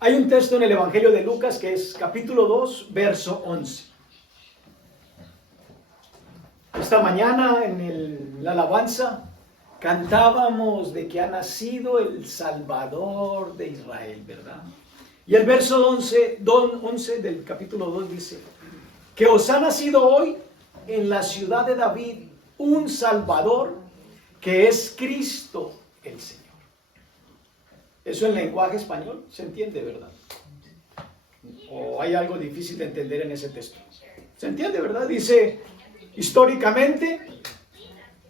Hay un texto en el Evangelio de Lucas que es capítulo 2, verso 11. Esta mañana en la alabanza cantábamos de que ha nacido el Salvador de Israel, ¿verdad? Y el verso 11 del capítulo 2 dice que os ha nacido hoy en la ciudad de David un Salvador que es Cristo el Señor. Eso en lenguaje español se entiende, ¿verdad? ¿O hay algo difícil de entender en ese texto? ¿Se entiende, verdad? Dice históricamente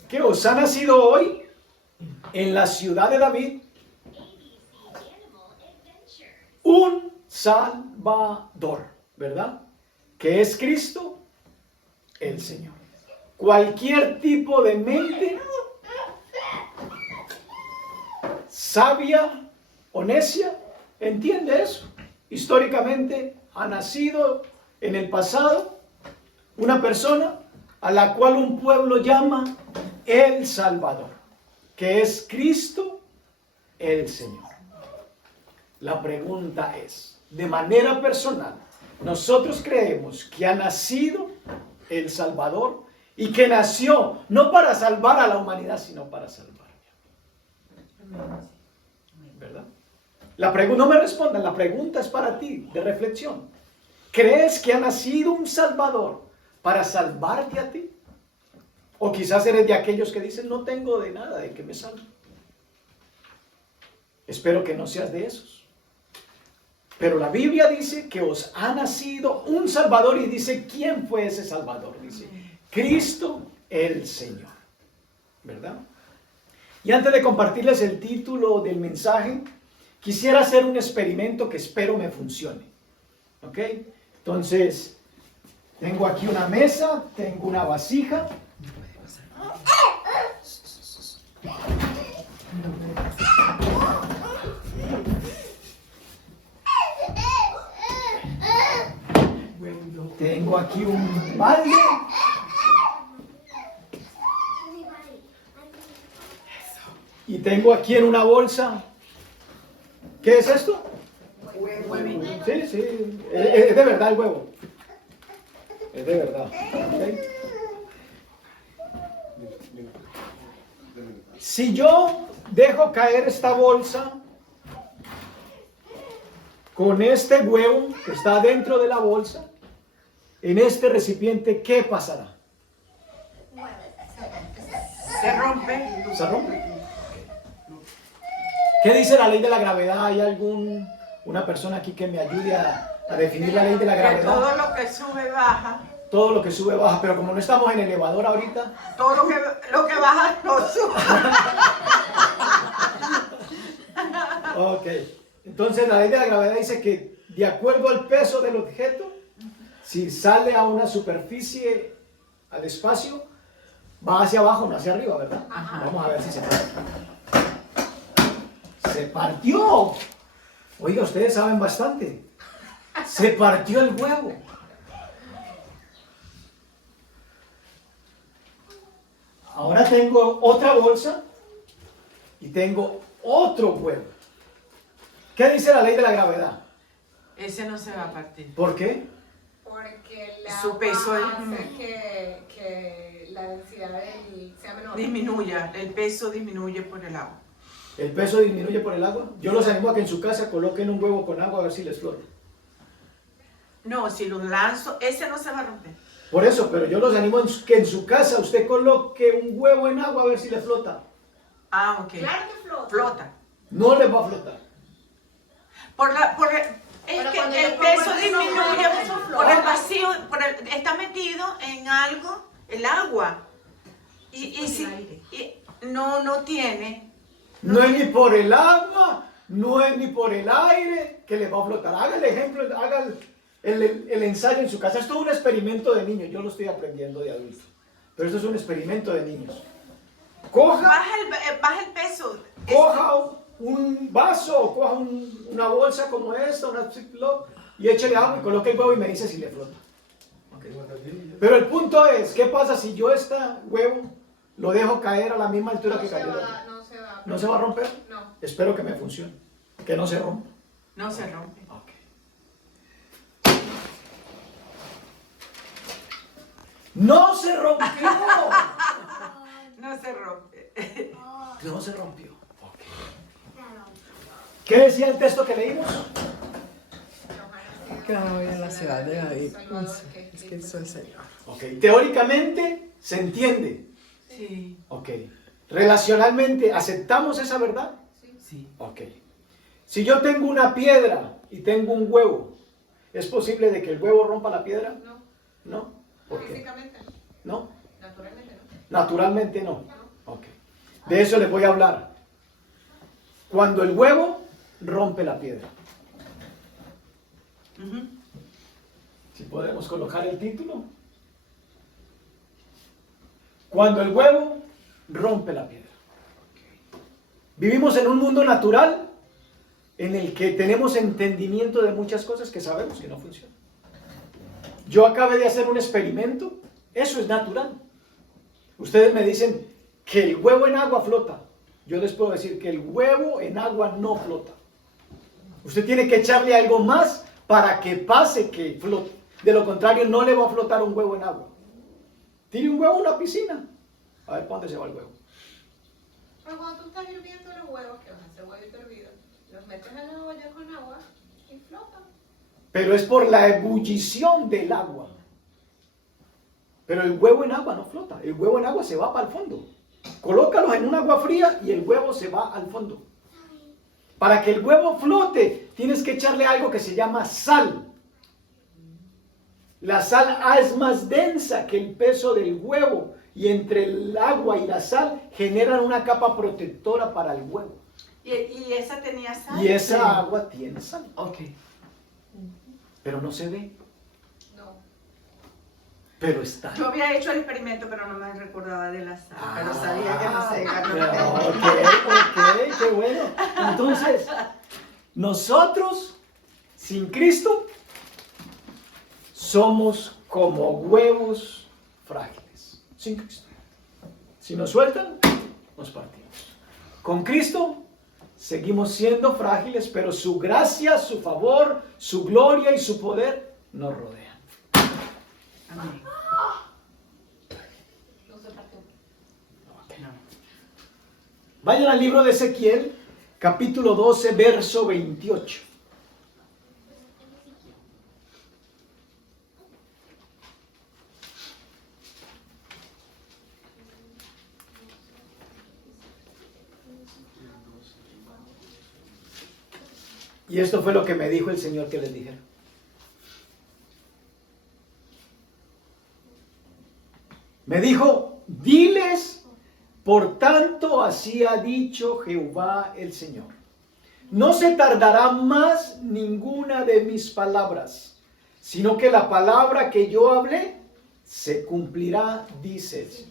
que os ha nacido hoy en la ciudad de David un Salvador, ¿verdad? Que es Cristo el Señor. Cualquier tipo de mente sabia o necia entiende eso. Históricamente ha nacido en el pasado una persona a la cual un pueblo llama el Salvador, que es Cristo el Señor. La pregunta es, de manera personal, nosotros creemos que ha nacido el Salvador y que nació no para salvar a la humanidad, sino para salvarme. ¿Verdad? No me respondan, la pregunta es para ti, de reflexión. ¿Crees que ha nacido un Salvador para salvarte a ti? O quizás eres de aquellos que dicen, no tengo de nada de que me salve. Espero que no seas de esos. Pero la Biblia dice que os ha nacido un Salvador y dice, ¿quién fue ese Salvador? Dice, Cristo el Señor. ¿Verdad? Y antes de compartirles el título del mensaje, quisiera hacer un experimento que espero me funcione. ¿Ok? Entonces, tengo aquí una mesa, tengo una vasija. Tengo aquí un balde. Y tengo aquí en una bolsa. ¿Qué es esto? Huevito. Sí, sí. Es de verdad el huevo. Es de verdad. ¿Okay? Si yo dejo caer esta bolsa con este huevo que está dentro de la bolsa, en este recipiente, ¿qué pasará? Se rompe. ¿Se rompe? ¿Qué dice la ley de la gravedad? ¿Hay una persona aquí que me ayude a definir la ley de la Que gravedad? todo lo que sube baja. Todo lo que sube baja, pero como no estamos en elevador ahorita. Todo lo que baja no sube. Ok. Entonces la ley de la gravedad dice que de acuerdo al peso del objeto, si sale a una superficie, al espacio, va hacia abajo, no hacia arriba, ¿verdad? Ajá. Vamos a ver si se parte. ¡Se partió! Oiga, ustedes saben bastante. Se partió el huevo. Ahora tengo otra bolsa y tengo otro huevo. ¿Qué dice la ley de la gravedad? Ese no se va a partir. ¿Por qué? Porque Su peso es- hace que la densidad sea menor. Disminuya, el peso disminuye por el agua. ¿El peso disminuye por el agua? Yo los animo a que en su casa coloquen un huevo con agua a ver si les flota. No, si lo lanzo, ese no se va a romper. Por eso, pero yo los animo a que en su casa usted coloque un huevo en agua a ver si le flota. Ah, ok. Claro que flota. Flota. No les va a flotar. Es Pero que cuando el yo pongo peso eso, disminuye eso flota. por el vacío, está metido en algo, el agua. No tiene. No es ni por el agua, no es ni por el aire que les va a flotar. Haga el ejemplo, haga el ensayo en su casa. Esto es un experimento de niños, yo lo estoy aprendiendo de adulto. Pero esto es un experimento de niños. Coja Baja el peso. un vaso o coja una bolsa como esta, una Ziploc, y échale agua y coloque el huevo y me dice si le flota. Okay. Pero el punto es, ¿qué pasa si yo este huevo lo dejo caer a la misma altura que cayó el otro? No se va. ¿No se va a romper? No. Espero que me funcione, que no se rompa. No se rompe. Ok. No se rompió. No se rompe. No se rompió. Ok. ¿Qué decía el texto que leímos? Que no había en la ciudad de David. Salvador, Es que eso es Señor. Ok. Teóricamente se entiende. Sí. Ok. Relacionalmente, ¿aceptamos esa verdad? Sí. Ok. Si yo tengo una piedra y tengo un huevo, ¿es posible de que el huevo rompa la piedra? No, ¿No? ¿Por qué? físicamente ¿No? no, naturalmente no. Naturalmente no. Ok. De eso les voy a hablar. Cuando el huevo rompe la piedra. Ujú. Si podemos colocar el título. Cuando el huevo rompe la piedra. Vivimos en un mundo natural en el que tenemos entendimiento de muchas cosas que sabemos que no funcionan. Yo acabé de hacer un experimento, eso es natural. Ustedes me dicen que el huevo en agua flota. Yo les puedo decir que el huevo en agua no flota. Usted tiene que echarle algo más para que pase que flote. De lo contrario, no le va a flotar un huevo en agua. Tire un huevo en una piscina. A ver, ¿para dónde se va el huevo? Pero cuando tú estás hirviendo los huevos, que vas a hacer huevito hervido, los metes a la olla con agua y flotan. Pero es por la ebullición del agua. Pero el huevo en agua no flota. El huevo en agua se va para el fondo. Colócalos en un agua fría y el huevo se va al fondo. Para que el huevo flote, tienes que echarle algo que se llama sal. La sal es más densa que el peso del huevo y entre el agua y la sal generan una capa protectora para el huevo. ¿Y esa tenía sal? Y esa agua tiene sal. Ok. Pero no se ve, No. pero está. Yo había hecho el experimento, pero no me recordaba de la sal. Pero sabía que no se Ok, qué bueno. Entonces, nosotros, sin Cristo, somos como huevos frágiles. Sin Cristo. Si nos sueltan, nos partimos. Con Cristo, seguimos siendo frágiles, pero su gracia, su favor, su gloria y su poder nos rodean. Amén. No se partió. Vayan al libro de Ezequiel, capítulo 12, verso 28. Y esto fue lo que me dijo el Señor que les dijera. Me dijo, diles, por tanto así ha dicho Jehová el Señor. No se tardará más ninguna de mis palabras, sino que la palabra que yo hablé se cumplirá, dice el Señor.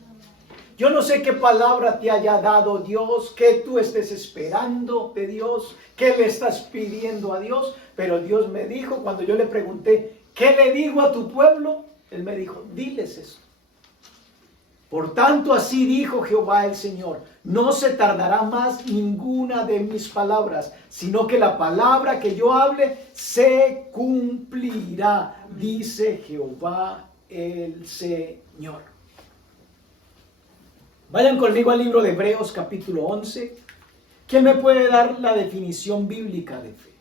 Yo no sé qué palabra te haya dado Dios, qué tú estés esperando de Dios, qué le estás pidiendo a Dios, pero Dios me dijo, cuando yo le pregunté, ¿qué le digo a tu pueblo? Él me dijo, diles eso. Por tanto, así dijo Jehová el Señor, no se tardará más ninguna de mis palabras, sino que la palabra que yo hable se cumplirá, dice Jehová el Señor. Vayan conmigo al libro de Hebreos capítulo 11. ¿Quién me puede dar la definición bíblica de fe?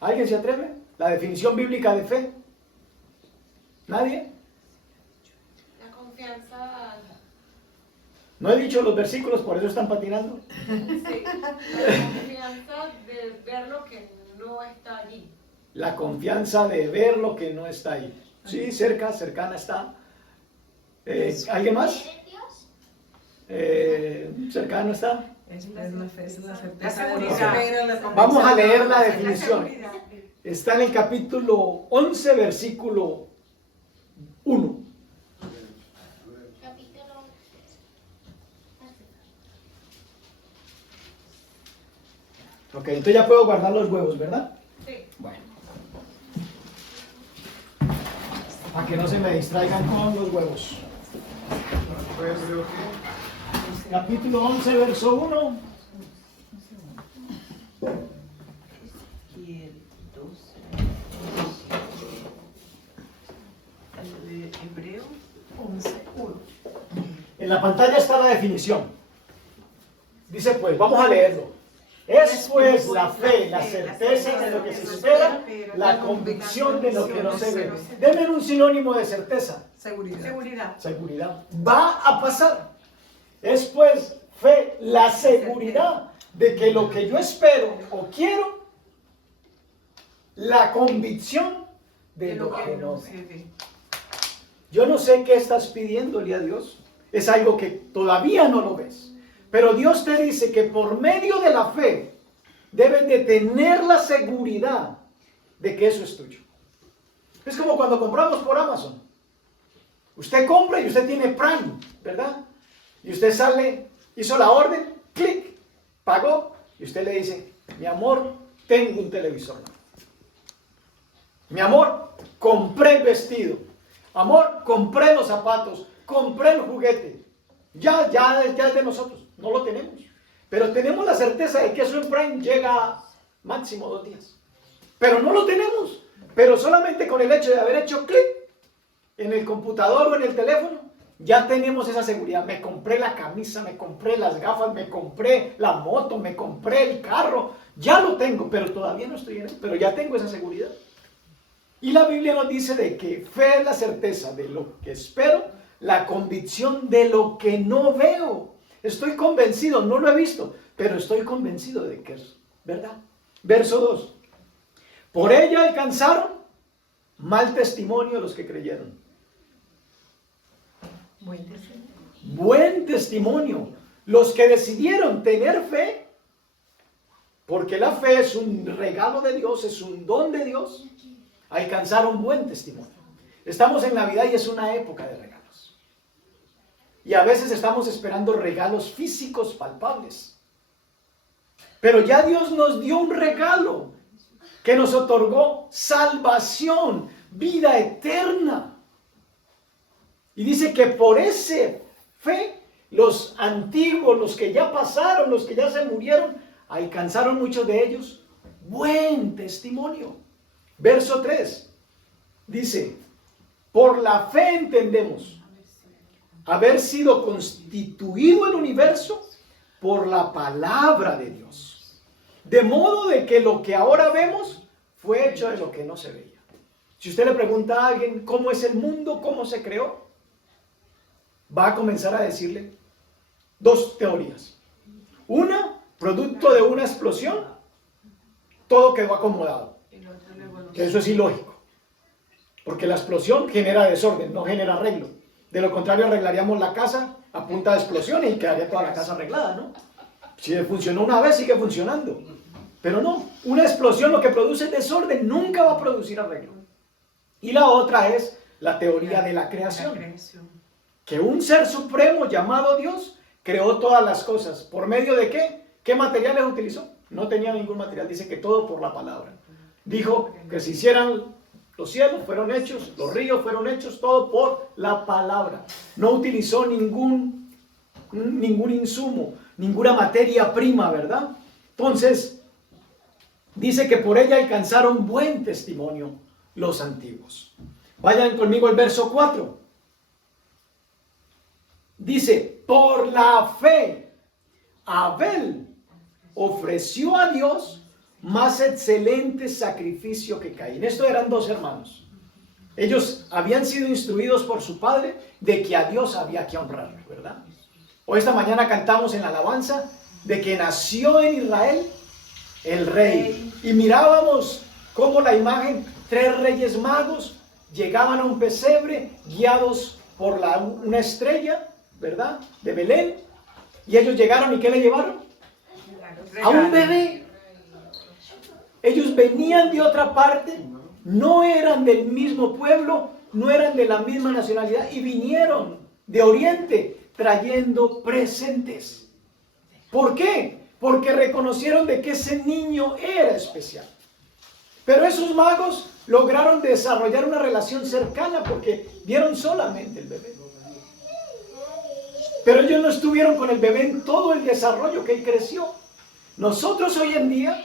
¿Alguien se atreve? ¿La definición bíblica de fe? ¿Nadie? La confianza. No he dicho los versículos, por eso están patinando. Sí. La confianza de ver lo que no está allí. La confianza de ver lo que no está ahí. Sí, cercana está. ¿Alguien más? ¿Cercano está? Es una fe, es una La certeza. seguridad. Vamos a leer la La definición. seguridad. Está en el capítulo 11, versículo 1. Ok, entonces ya puedo guardar los huevos, ¿verdad? Sí. Bueno. Para que no se me distraigan con los huevos. capítulo 11, verso 1. Y el 12. El de Hebreo 11:1. En la pantalla está la definición. Dice pues, vamos a leerlo. Es pues la fe, la certeza de lo que se espera, la convicción de lo que no se ve. Denme un sinónimo de certeza. Seguridad. Seguridad. Va a pasar. Es pues fe, la seguridad de que lo que yo espero o quiero, la convicción de lo que no se ve. ve. Yo no sé qué estás pidiéndole a Dios. Es algo que todavía no lo ves. Pero Dios te dice que por medio de la fe debes de tener la seguridad de que eso es tuyo. Es como cuando compramos por Amazon. Usted compra y usted tiene Prime, ¿verdad? Y usted sale, hizo la orden, clic, pagó, y usted le dice, mi amor, tengo un televisor nuevo. Mi amor, compré el vestido. Amor, compré los zapatos, compré el juguete. Ya es de nosotros, no lo tenemos. Pero tenemos la certeza de que eso en Prime llega máximo 2 días. Pero no lo tenemos. Pero solamente con el hecho de haber hecho clic en el computador o en el teléfono, ya tenemos esa seguridad. Me compré la camisa, me compré las gafas, me compré la moto, me compré el carro. Ya lo tengo, pero todavía no estoy en él. Pero ya tengo esa seguridad. Y la Biblia nos dice de que fe es la certeza de lo que espero, la convicción de lo que no veo. Estoy convencido, no lo he visto, pero estoy convencido de que es verdad. Verso 2. Por ella alcanzaron mal testimonio los que creyeron. Buen testimonio. Los que decidieron tener fe, porque la fe es un regalo de Dios, es un don de Dios, alcanzaron buen testimonio. Estamos en Navidad y es una época de regalos. Y a veces estamos esperando regalos físicos palpables. Pero ya Dios nos dio un regalo que nos otorgó salvación, vida eterna. Y dice que por esa fe, los antiguos, los que ya pasaron, los que ya se murieron, alcanzaron muchos de ellos buen testimonio. Verso 3 dice, por la fe entendemos haber sido constituido el universo por la palabra de Dios. De modo de que lo que ahora vemos fue hecho de lo que no se veía. Si usted le pregunta a alguien cómo es el mundo, cómo se creó, va a comenzar a decirle 2 teorías. Una, producto de una explosión, todo quedó acomodado. Eso es ilógico. Porque la explosión genera desorden, no genera arreglo. De lo contrario, arreglaríamos la casa a punta de explosiones y quedaría toda la casa arreglada, ¿no? Si funcionó una vez, sigue funcionando. Pero no, una explosión lo que produce es desorden, nunca va a producir arreglo. Y la otra es la teoría de la creación. Que un ser supremo llamado Dios creó todas las cosas. ¿Por medio de qué? ¿Qué materiales utilizó? No tenía ningún material, dice que todo por la palabra. Dijo que se hicieran los cielos, fueron hechos, los ríos fueron hechos, todo por la palabra. No utilizó ningún insumo, ninguna materia prima, ¿verdad? Entonces, dice que por ella alcanzaron buen testimonio los antiguos. Vayan conmigo al verso 4. Dice, por la fe, Abel ofreció a Dios más excelente sacrificio que Caín. Estos eran 2 hermanos. Ellos habían sido instruidos por su padre de que a Dios había que honrar, ¿verdad? Hoy esta mañana cantamos en la alabanza de que nació en Israel el rey. Y mirábamos cómo la imagen, 3 reyes magos llegaban a un pesebre guiados por una estrella, ¿verdad? De Belén. Y ellos llegaron y ¿qué le llevaron? A un bebé. Ellos venían de otra parte, no eran del mismo pueblo, no eran de la misma nacionalidad y vinieron de Oriente trayendo presentes. ¿Por qué? Porque reconocieron de que ese niño era especial. Pero esos magos lograron desarrollar una relación cercana porque vieron solamente el bebé. Pero ellos no estuvieron con el bebé en todo el desarrollo que él creció. Nosotros hoy en día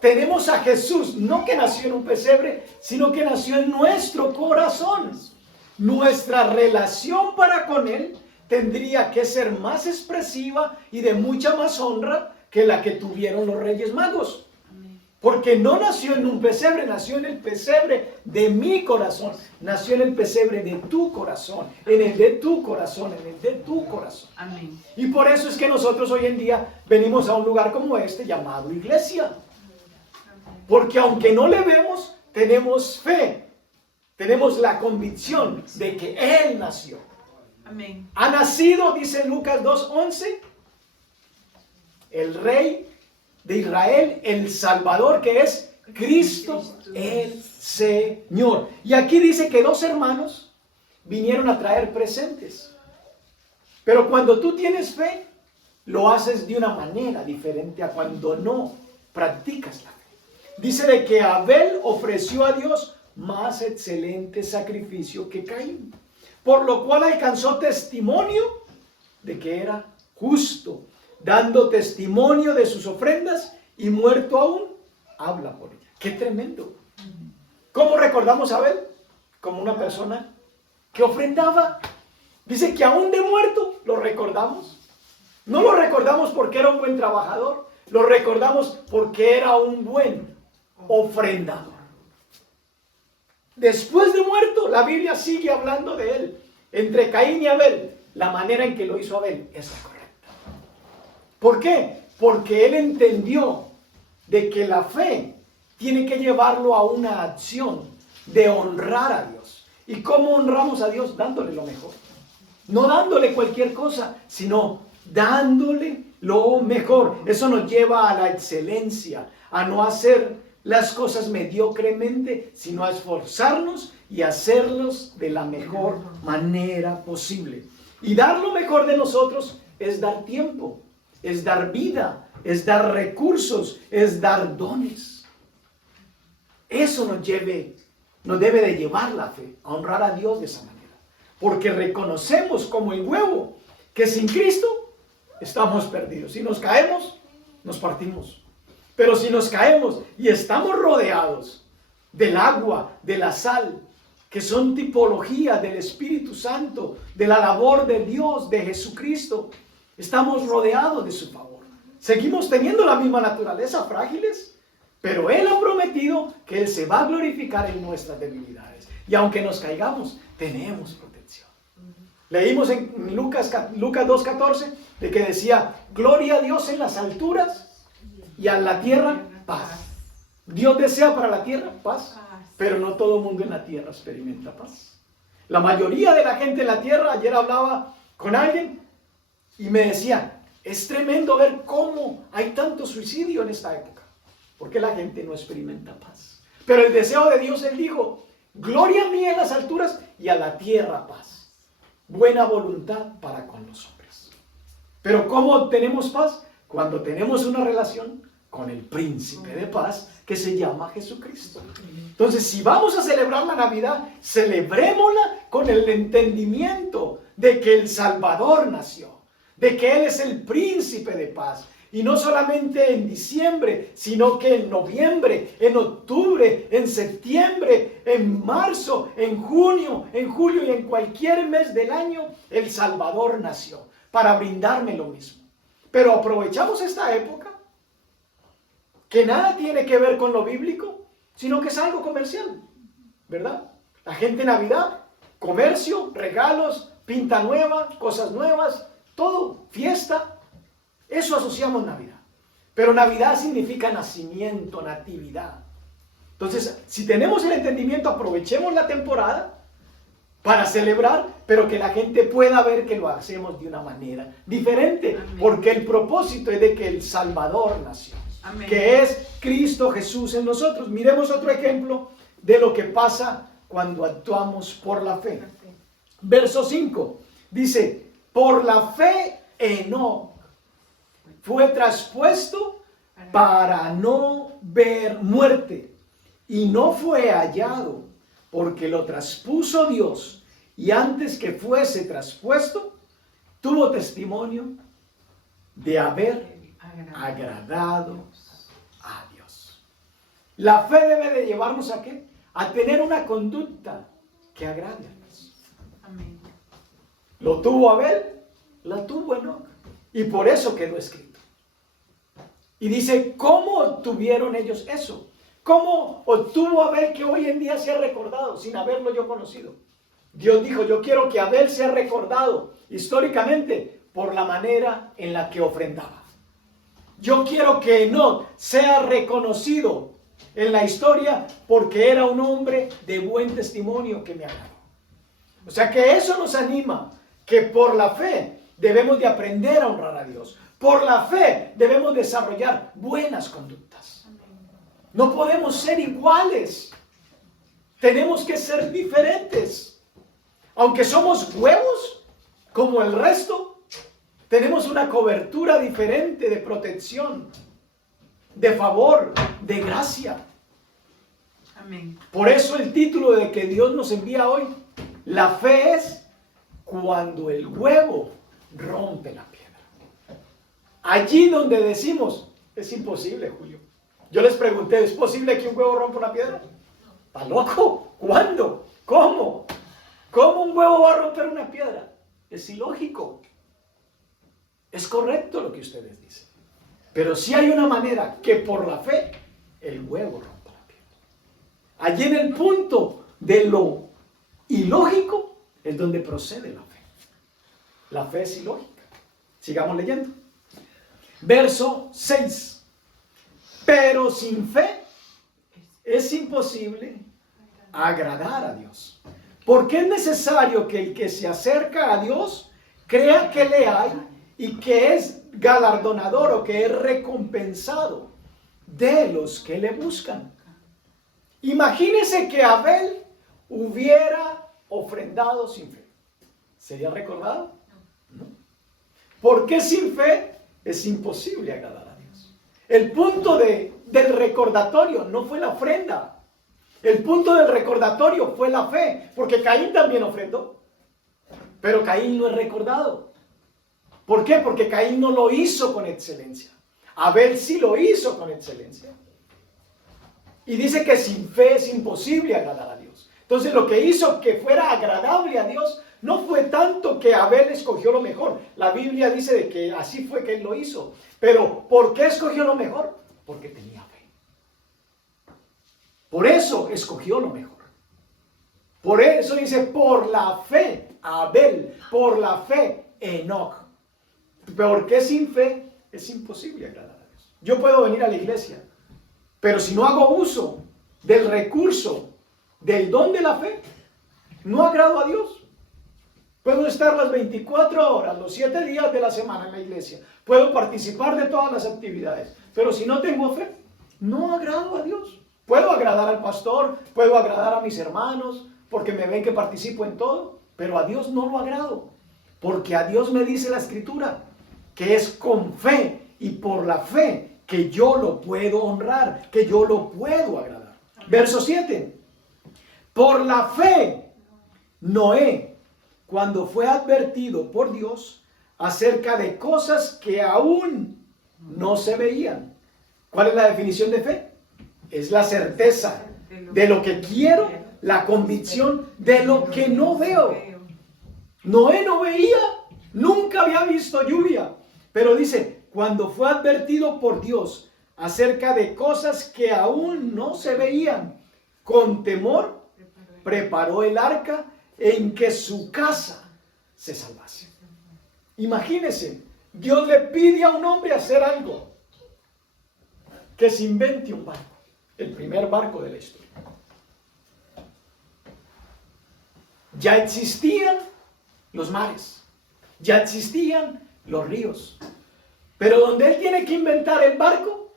tenemos a Jesús, no que nació en un pesebre, sino que nació en nuestro corazón. Nuestra relación para con Él tendría que ser más expresiva y de mucha más honra que la que tuvieron los Reyes Magos. Porque no nació en un pesebre, nació en el pesebre de mi corazón. Nació en el pesebre de tu corazón, en el de tu corazón, en el de tu corazón. Amén. Y por eso es que nosotros hoy en día venimos a un lugar como este llamado iglesia. Porque aunque no le vemos, tenemos fe. Tenemos la convicción de que Él nació. Amén. Ha nacido, dice Lucas 2:11, el Rey de Israel, el Salvador, que es Cristo el Señor. Y aquí dice que 2 hermanos vinieron a traer presentes. Pero cuando tú tienes fe, lo haces de una manera diferente a cuando no practicas la fe. Dice de que Abel ofreció a Dios más excelente sacrificio que Caín, por lo cual alcanzó testimonio de que era justo, dando testimonio de sus ofrendas, y muerto aún, habla por ella. ¡Qué tremendo! ¿Cómo recordamos a Abel? Como una persona que ofrendaba. Dice que aún de muerto lo recordamos. No lo recordamos porque era un buen trabajador, lo recordamos porque era un buen ofrendador. Después de muerto, la Biblia sigue hablando de él. Entre Caín y Abel, la manera en que lo hizo Abel es la correcta. ¿Por qué? Porque él entendió de que la fe tiene que llevarlo a una acción de honrar a Dios. ¿Y cómo honramos a Dios? Dándole lo mejor. No dándole cualquier cosa, sino dándole lo mejor. Eso nos lleva a la excelencia, a no hacer las cosas mediocremente, sino a esforzarnos y hacerlos de la mejor manera posible. Y dar lo mejor de nosotros es dar tiempo, es dar vida, es dar recursos, es dar dones. Eso nos debe de llevar la fe, a honrar a Dios de esa manera. Porque reconocemos como el huevo que sin Cristo estamos perdidos. Si nos caemos, nos partimos. Pero si nos caemos y estamos rodeados del agua, de la sal, que son tipología del Espíritu Santo, de la labor de Dios, de Jesucristo, estamos rodeados de su favor. Seguimos teniendo la misma naturaleza, frágiles, pero Él ha prometido que Él se va a glorificar en nuestras debilidades. Y aunque nos caigamos, tenemos protección. Leímos en Lucas 2:14 de que decía, gloria a Dios en las alturas y a la tierra paz. Dios desea para la tierra paz, pero no todo el mundo en la tierra experimenta paz. La mayoría de la gente en la tierra, ayer hablaba con alguien y me decía, es tremendo ver cómo hay tanto suicidio en esta época, porque la gente no experimenta paz. Pero el deseo de Dios, Él dijo, gloria a mí en las alturas y a la tierra paz. Buena voluntad para con los hombres. Pero ¿cómo tenemos paz? Cuando tenemos una relación con el príncipe de paz que se llama Jesucristo. Entonces, si vamos a celebrar la Navidad, celebrémosla con el entendimiento de que el Salvador nació, de que Él es el príncipe de paz. Y no solamente en diciembre, sino que en noviembre, en octubre, en septiembre, en marzo, en junio, en julio y en cualquier mes del año, el Salvador nació para brindarme lo mismo. Pero aprovechamos esta época que nada tiene que ver con lo bíblico, sino que es algo comercial, ¿verdad? La gente en Navidad, comercio, regalos, pinta nueva, cosas nuevas, todo, fiesta. Eso asociamos Navidad. Pero Navidad significa nacimiento, natividad. Entonces, si tenemos el entendimiento, aprovechemos la temporada para celebrar, pero que la gente pueda ver que lo hacemos de una manera diferente. Amén. Porque el propósito es de que el Salvador nació. Amén. Que es Cristo Jesús en nosotros. Miremos otro ejemplo de lo que pasa cuando actuamos por la fe. Verso 5 dice, por la fe Enoc fue traspuesto para no ver muerte y no fue hallado porque lo traspuso Dios, y antes que fuese traspuesto tuvo testimonio de haber agradado a Dios. La fe debe de llevarnos ¿a qué? A tener una conducta que agrade a Dios. Amén. Lo tuvo Abel, la tuvo Enoc, y por eso quedó escrito. Y dice, ¿cómo obtuvieron ellos eso? ¿Cómo obtuvo Abel que hoy en día sea recordado sin haberlo yo conocido? Dios dijo, yo quiero que Abel sea recordado históricamente por la manera en la que ofrendaba. Yo quiero que Enoc sea reconocido en la historia porque era un hombre de buen testimonio que me agradó. O sea que eso nos anima, que por la fe debemos de aprender a honrar a Dios. Por la fe debemos desarrollar buenas conductas. No podemos ser iguales. Tenemos que ser diferentes. Aunque somos huevos, como el resto, tenemos una cobertura diferente de protección, de favor, de gracia. Amén. Por eso el título de que Dios nos envía hoy, la fe es cuando el huevo rompe la piedra. Allí donde decimos, es imposible, Julio. Yo les pregunté, ¿es posible que un huevo rompa una piedra? ¿Está loco? ¿Cuándo? ¿Cómo? ¿Cómo un huevo va a romper una piedra? Es ilógico. Es correcto lo que ustedes dicen. Pero sí hay una manera que por la fe el huevo rompa la piedra. Allí en el punto de lo ilógico es donde procede la fe. La fe es ilógica. Sigamos leyendo. Verso 6. Pero sin fe es imposible agradar a Dios. Porque es necesario que el que se acerca a Dios crea que le hay y que es galardonador o que es recompensado de los que le buscan. Imagínese que Abel hubiera ofrendado sin fe. ¿Sería recordado? No. Porque sin fe es imposible agradar a Dios. El punto del recordatorio no fue la ofrenda. El punto del recordatorio fue la fe, porque Caín también ofrendó, pero Caín no es recordado. ¿Por qué? Porque Caín no lo hizo con excelencia. Abel sí lo hizo con excelencia. Y dice que sin fe es imposible agradar a Dios. Entonces lo que hizo que fuera agradable a Dios no fue tanto que Abel escogió lo mejor. La Biblia dice de que así fue que él lo hizo. Pero ¿por qué escogió lo mejor? Porque tenía fe. Por eso escogió lo mejor. Por eso dice, por la fe Abel, por la fe Enoc. Porque sin fe es imposible agradar a Dios. Yo puedo venir a la iglesia, pero si no hago uso del recurso, del don de la fe, no agrado a Dios. Puedo estar las 24 horas, los 7 días de la semana en la iglesia. Puedo participar de todas las actividades, pero si no tengo fe, no agrado a Dios. Puedo agradar al pastor, puedo agradar a mis hermanos, porque me ven que participo en todo, pero a Dios no lo agrado, porque a Dios me dice la Escritura, que es con fe y por la fe que yo lo puedo honrar, que yo lo puedo agradar. Verso 7. Por la fe, Noé, cuando fue advertido por Dios acerca de cosas que aún no se veían. ¿Cuál es la definición de fe? Es la certeza de lo que quiero, la convicción de lo que no veo. Noé no veía, nunca había visto lluvia, pero dice, cuando fue advertido por Dios acerca de cosas que aún no se veían, con temor preparó el arca en que su casa se salvase. Imagínense, Dios le pide a un hombre hacer algo, que se invente un barco, el primer barco de la historia. Ya existían los mares, ya existían los ríos, pero donde él tiene que inventar el barco,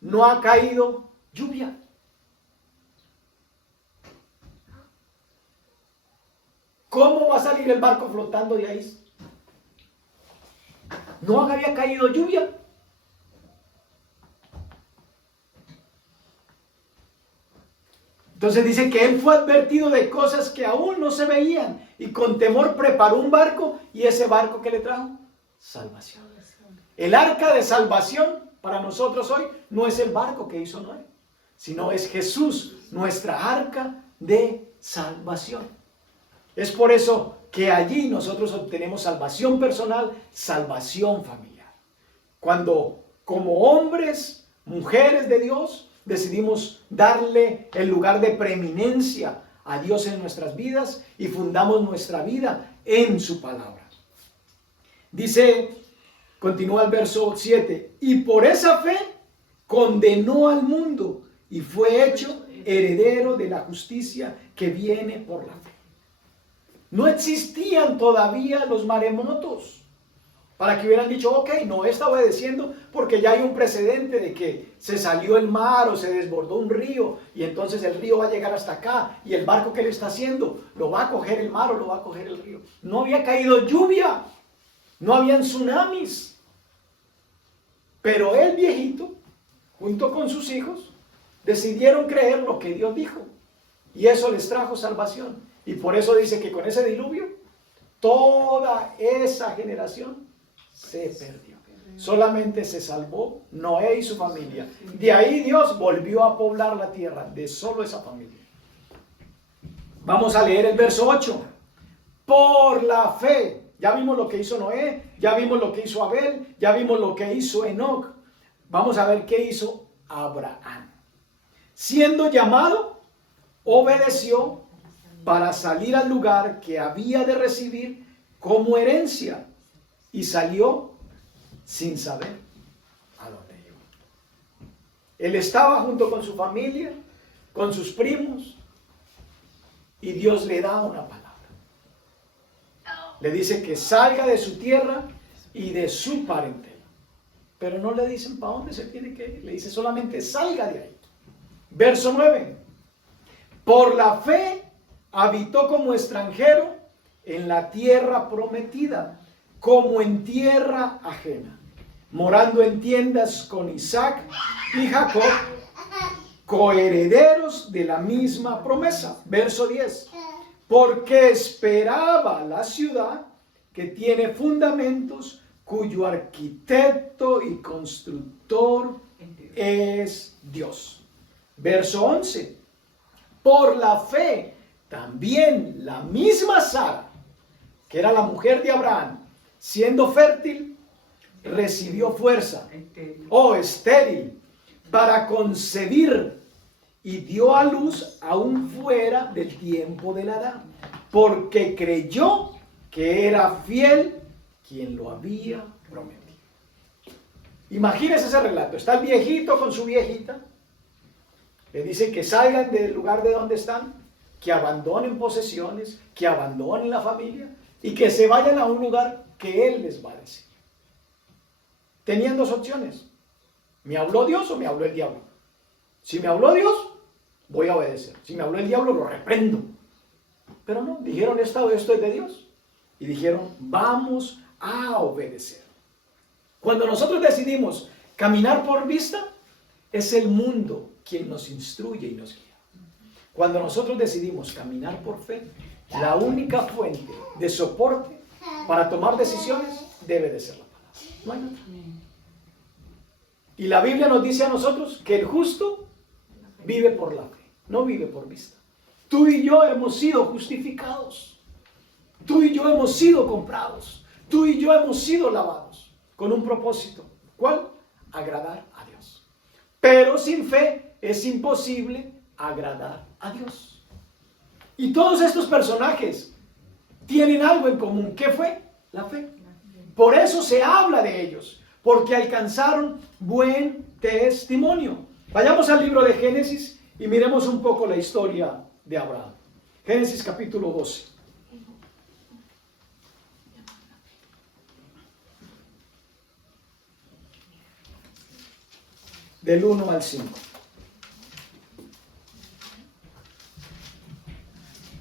no ha caído lluvia. ¿Cómo va a salir el barco flotando de ahí? No había caído lluvia. Entonces dice que él fue advertido de cosas que aún no se veían y con temor preparó un barco y ese barco que le trajo, salvación. El arca de salvación para nosotros hoy no es el barco que hizo Noé, sino es Jesús, nuestra arca de salvación. Es por eso que allí nosotros obtenemos salvación personal, salvación familiar. Cuando como hombres, mujeres de Dios, decidimos darle el lugar de preeminencia a Dios en nuestras vidas y fundamos nuestra vida en su palabra. Dice, continúa el verso 7, y por esa fe condenó al mundo y fue hecho heredero de la justicia que viene por la fe. No existían todavía los maremotos para que hubieran dicho, ok, Noé está obedeciendo porque ya hay un precedente de que se salió el mar o se desbordó un río y entonces el río va a llegar hasta acá y el barco que él está haciendo lo va a coger el mar o lo va a coger el río. No había caído lluvia, no habían tsunamis, pero el viejito, junto con sus hijos, decidieron creer lo que Dios dijo y eso les trajo salvación. Y por eso dice que con ese diluvio, toda esa generación se perdió. Solamente se salvó Noé y su familia. De ahí Dios volvió a poblar la tierra de solo esa familia. Vamos a leer el verso 8. Por la fe. Ya vimos lo que hizo Noé, ya vimos lo que hizo Abel, ya vimos lo que hizo Enoc. Vamos a ver qué hizo Abraham. Siendo llamado, obedeció para salir al lugar que había de recibir como herencia y salió sin saber a dónde iba. Él estaba junto con su familia, con sus primos y Dios le da una palabra. Le dice que salga de su tierra y de su parentela. Pero no le dicen para dónde se tiene que ir. Le dice solamente salga de ahí. Verso 9. Por la fe habitó como extranjero en la tierra prometida, como en tierra ajena, morando en tiendas con Isaac y Jacob, coherederos de la misma promesa. Verso 10. Porque esperaba la ciudad que tiene fundamentos, cuyo arquitecto y constructor es Dios. Verso 11. Por la fe, también la misma Sara, que era la mujer de Abraham, siendo fértil, recibió fuerza, estéril, para concebir y dio a luz aún fuera del tiempo de la edad, porque creyó que era fiel quien lo había prometido. Imagínense ese relato. Está el viejito con su viejita. Le dice que salgan del lugar de donde están, que abandonen posesiones, que abandonen la familia y que se vayan a un lugar que Él les va a decir. Tenían dos opciones. ¿Me habló Dios o me habló el diablo? Si me habló Dios, voy a obedecer. Si me habló el diablo, lo reprendo. Pero no, dijeron esto es de Dios. Y dijeron, vamos a obedecer. Cuando nosotros decidimos caminar por vista, es el mundo quien nos instruye y nos guía. Cuando nosotros decidimos caminar por fe, la única fuente de soporte para tomar decisiones debe de ser la palabra. No hay otra. Y la Biblia nos dice a nosotros que el justo vive por la fe, no vive por vista. Tú y yo hemos sido justificados. Tú y yo hemos sido comprados. Tú y yo hemos sido lavados con un propósito. ¿Cuál? Agradar a Dios. Pero sin fe es imposible agradar a Dios. Y todos estos personajes tienen algo en común. ¿Qué fue? La fe. Por eso se habla de ellos, porque alcanzaron buen testimonio. Vayamos al libro de Génesis y miremos un poco la historia de Abraham. Génesis capítulo 12. Del 1 al 5.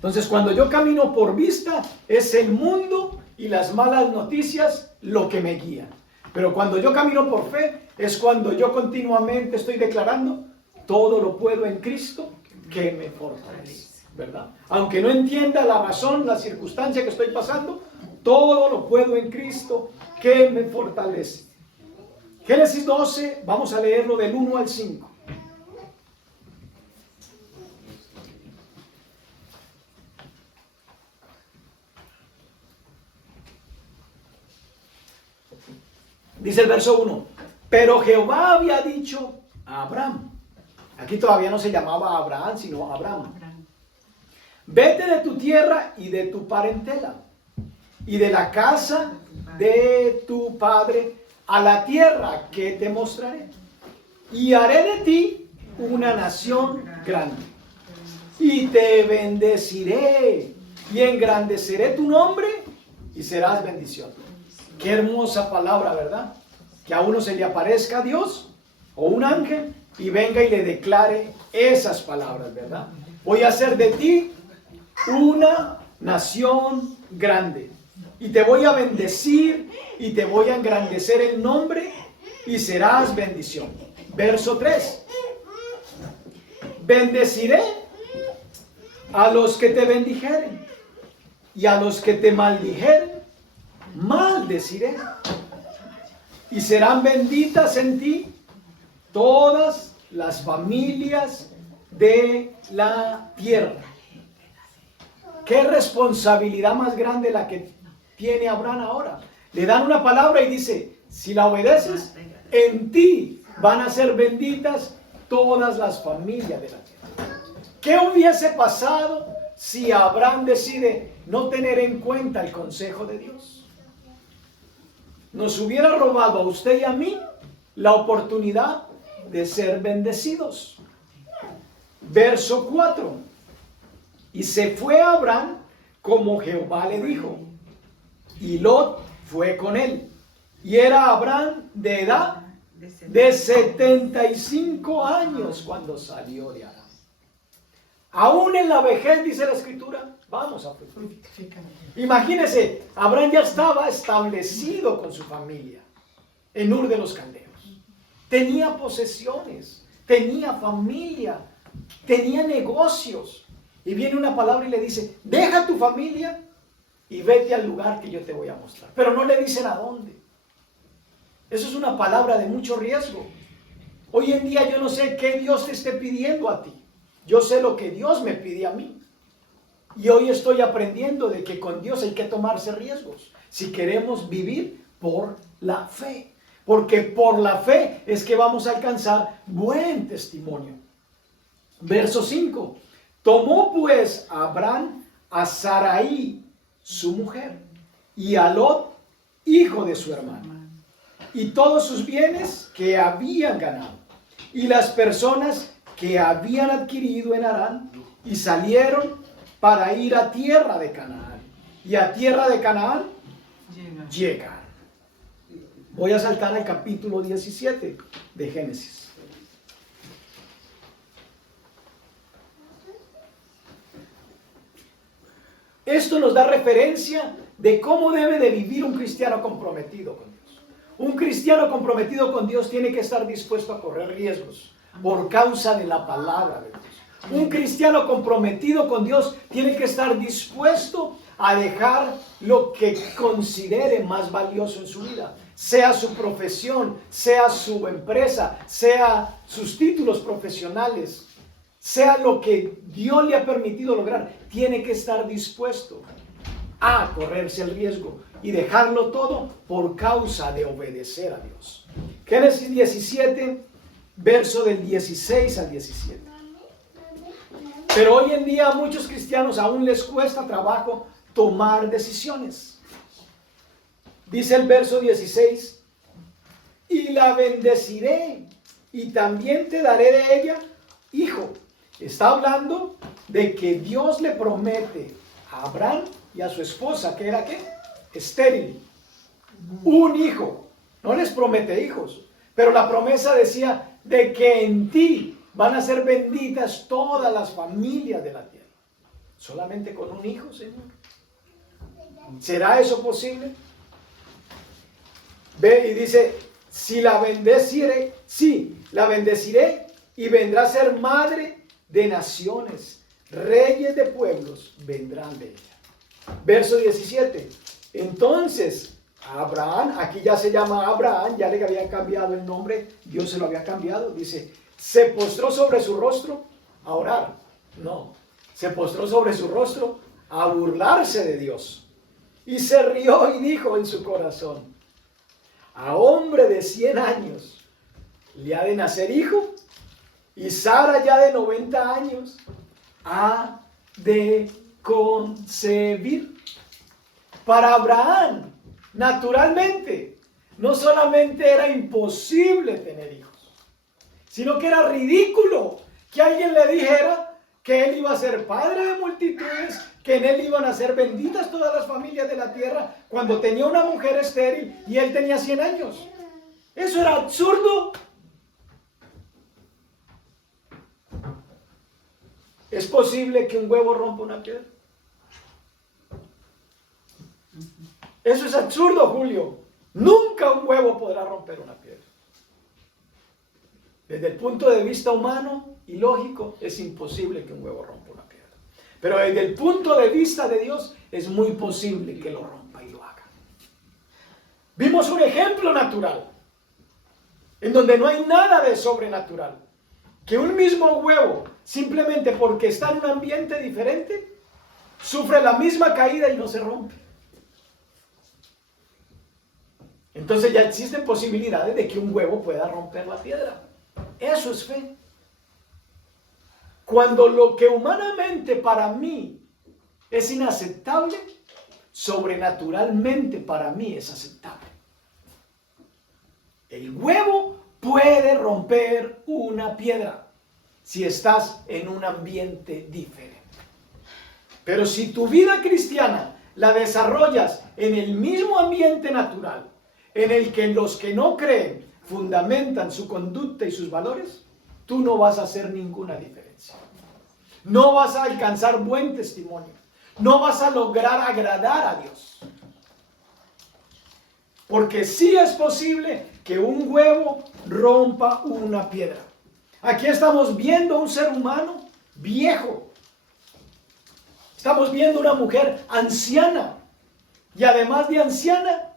Entonces, cuando yo camino por vista, es el mundo y las malas noticias lo que me guían. Pero cuando yo camino por fe, es cuando yo continuamente estoy declarando, todo lo puedo en Cristo que me fortalece, ¿verdad? Aunque no entienda la razón, la circunstancia que estoy pasando, todo lo puedo en Cristo que me fortalece. Génesis 12, vamos a leerlo del 1 al 5. Dice el verso 1, pero Jehová había dicho a Abraham, aquí todavía no se llamaba Abraham, sino Abraham, vete de tu tierra y de tu parentela, y de la casa de tu padre, a la tierra que te mostraré, y haré de ti una nación grande, y te bendeciré, y engrandeceré tu nombre, y serás bendición. Qué hermosa palabra, ¿verdad? Que a uno se le aparezca Dios o un ángel y venga y le declare esas palabras, ¿verdad? Voy a hacer de ti una nación grande y te voy a bendecir y te voy a engrandecer el nombre y serás bendición. Verso 3. Bendeciré a los que te bendijeren y a los que te maldijeren maldeciré, y serán benditas en ti todas las familias de la tierra. Qué responsabilidad más grande la que tiene Abraham ahora. Le dan una palabra y dice, si la obedeces, en ti van a ser benditas todas las familias de la tierra. ¿Qué hubiese pasado si Abraham decide no tener en cuenta el consejo de Dios? Nos hubiera robado a usted y a mí la oportunidad de ser bendecidos. Verso 4. Y se fue Abraham como Jehová le dijo, y Lot fue con él. Y era Abraham de edad de 75 años cuando salió de Arán. Aún en la vejez, dice la Escritura, vamos a fructificar. Imagínense, Abraham ya estaba establecido con su familia en Ur de los Caldeos. Tenía posesiones, tenía familia, tenía negocios. Y viene una palabra y le dice, deja tu familia y vete al lugar que yo te voy a mostrar. Pero no le dicen a dónde. Eso es una palabra de mucho riesgo. Hoy en día yo no sé qué Dios te esté pidiendo a ti. Yo sé lo que Dios me pide a mí. Y hoy estoy aprendiendo de que con Dios hay que tomarse riesgos si queremos vivir por la fe. Porque por la fe es que vamos a alcanzar buen testimonio. Verso 5. Tomó pues Abraham a Sarai, su mujer, y a Lot, hijo de su hermano, y todos sus bienes que habían ganado, y las personas que habían adquirido en Harán, y salieron para ir a tierra de Canaán. Y a tierra de Canaán llegan. Voy a saltar al capítulo 17 de Génesis. Esto nos da referencia de cómo debe de vivir un cristiano comprometido con Dios. Un cristiano comprometido con Dios tiene que estar dispuesto a correr riesgos por causa de la palabra de Dios. Un cristiano comprometido con Dios tiene que estar dispuesto a dejar lo que considere más valioso en su vida, sea su profesión, sea su empresa, sea sus títulos profesionales, sea lo que Dios le ha permitido lograr. Tiene que estar dispuesto a correrse el riesgo y dejarlo todo por causa de obedecer a Dios. Génesis 17, verso del 16 al 17. Pero hoy en día a muchos cristianos aún les cuesta trabajo tomar decisiones. Dice el verso 16, y la bendeciré y también te daré de ella hijo. Está hablando de que Dios le promete a Abraham y a su esposa, que era ¿qué? Estéril, un hijo. No les promete hijos, pero la promesa decía de que en ti van a ser benditas todas las familias de la tierra. Solamente con un hijo, Señor. ¿Será eso posible? Ve y dice, si la bendeciré, sí, la bendeciré y vendrá a ser madre de naciones, reyes de pueblos vendrán de ella. Verso 17. Entonces, Abraham, aquí ya se llama Abraham, ya le había cambiado el nombre, Dios se lo había cambiado, dice, se postró sobre su rostro a orar. No, se postró sobre su rostro a burlarse de Dios. Y se rió y dijo en su corazón, a hombre de 100 años le ha de nacer hijo, y Sara ya de 90 años ha de concebir. Para Abraham, naturalmente, no solamente era imposible tener hijos, sino que era ridículo que alguien le dijera que él iba a ser padre de multitudes, que en él iban a ser benditas todas las familias de la tierra, cuando tenía una mujer estéril y él tenía 100 años. Eso era absurdo. ¿Es posible que un huevo rompa una piedra? Eso es absurdo, Julio. Nunca un huevo podrá romper una piedra. Desde el punto de vista humano y lógico, es imposible que un huevo rompa una piedra. Pero desde el punto de vista de Dios, es muy posible que lo rompa y lo haga. Vimos un ejemplo natural, en donde no hay nada de sobrenatural. Que un mismo huevo, simplemente porque está en un ambiente diferente, sufre la misma caída y no se rompe. Entonces ya existen posibilidades de que un huevo pueda romper la piedra. Eso es fe. Cuando lo que humanamente para mí es inaceptable, sobrenaturalmente para mí es aceptable. El huevo puede romper una piedra si estás en un ambiente diferente. Pero si tu vida cristiana la desarrollas en el mismo ambiente natural, en el que los que no creen fundamentan su conducta y sus valores, tú no vas a hacer ninguna diferencia. No vas a alcanzar buen testimonio. No vas a lograr agradar a Dios. Porque sí es posible que un huevo rompa una piedra. Aquí estamos viendo un ser humano viejo. Estamos viendo una mujer anciana. Y además de anciana,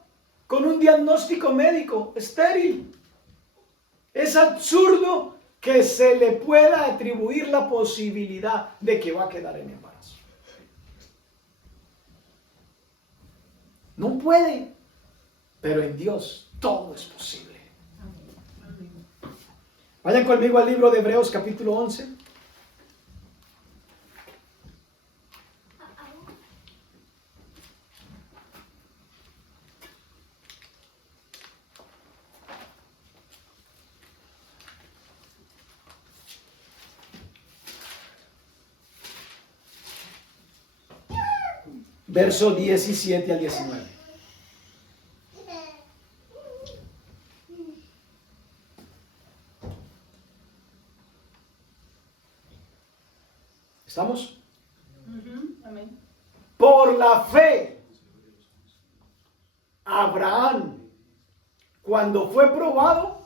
con un diagnóstico médico estéril. Es absurdo que se le pueda atribuir la posibilidad de que va a quedar en embarazo. No puede, pero en Dios todo es posible. Vayan conmigo al libro de Hebreos capítulo 11. Verso 17 al 19. ¿Estamos? Amén. Por la fe, Abraham, cuando fue probado,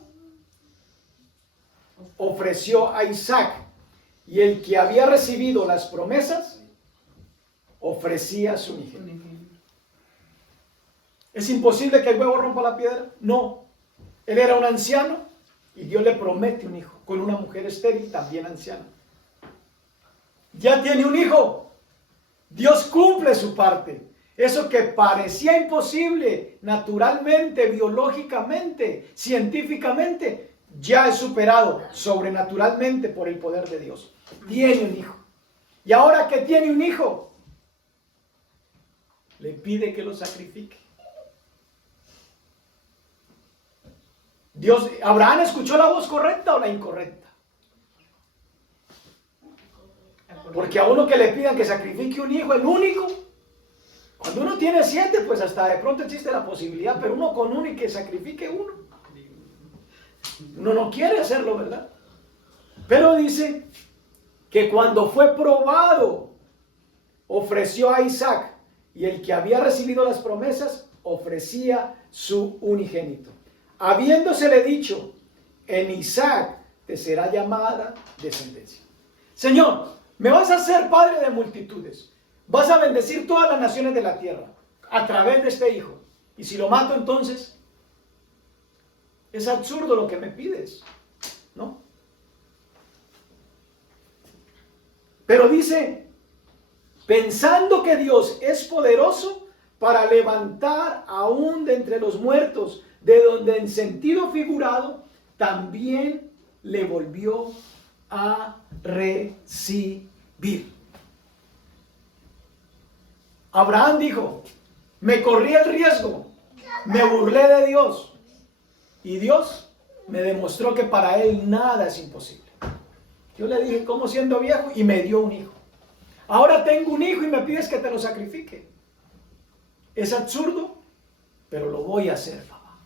ofreció a Isaac, y el que había recibido las promesas, ofrecía a su hijo. ¿Es imposible que el huevo rompa la piedra? No. Él era un anciano y Dios le promete un hijo con una mujer estéril también anciana. Ya tiene un hijo. Dios cumple su parte. Eso que parecía imposible naturalmente, biológicamente, científicamente, ya es superado sobrenaturalmente por el poder de Dios. Tiene un hijo. Y ahora que tiene un hijo, le pide que lo sacrifique. Dios, ¿Abraham escuchó la voz correcta o la incorrecta? Porque a uno que le pidan que sacrifique un hijo, el único, cuando uno tiene 7, pues hasta de pronto existe la posibilidad, pero uno con uno y que sacrifique uno. Uno no quiere hacerlo, ¿verdad? Pero dice que cuando fue probado, ofreció a Isaac, y el que había recibido las promesas ofrecía su unigénito, habiéndosele dicho, en Isaac te será llamada descendencia. Señor, me vas a hacer padre de multitudes. Vas a bendecir todas las naciones de la tierra a través de este hijo. Y si lo mato, entonces, es absurdo lo que me pides, ¿no? Pero dice, pensando que Dios es poderoso para levantar aún de entre los muertos, de donde en sentido figurado también le volvió a recibir. Abraham dijo, me corrí el riesgo, me burlé de Dios y Dios me demostró que para él nada es imposible. Yo le dije, ¿cómo siendo viejo? Y me dio un hijo. Ahora tengo un hijo y me pides que te lo sacrifique. Es absurdo, pero lo voy a hacer, papá.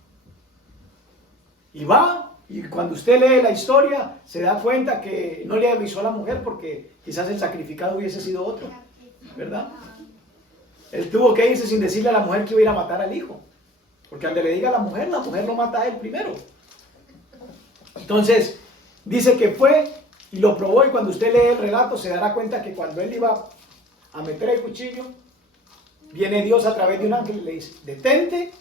Y va, y cuando usted lee la historia, se da cuenta que no le avisó a la mujer porque quizás el sacrificado hubiese sido otro, ¿verdad? Él tuvo que irse sin decirle a la mujer que iba a ir a matar al hijo. Porque al que le diga a la mujer lo mata a él primero. Entonces, dice que fue y lo probó, y cuando usted lee el relato se dará cuenta que cuando él iba a meter el cuchillo, viene Dios a través de un ángel y le dice, detente,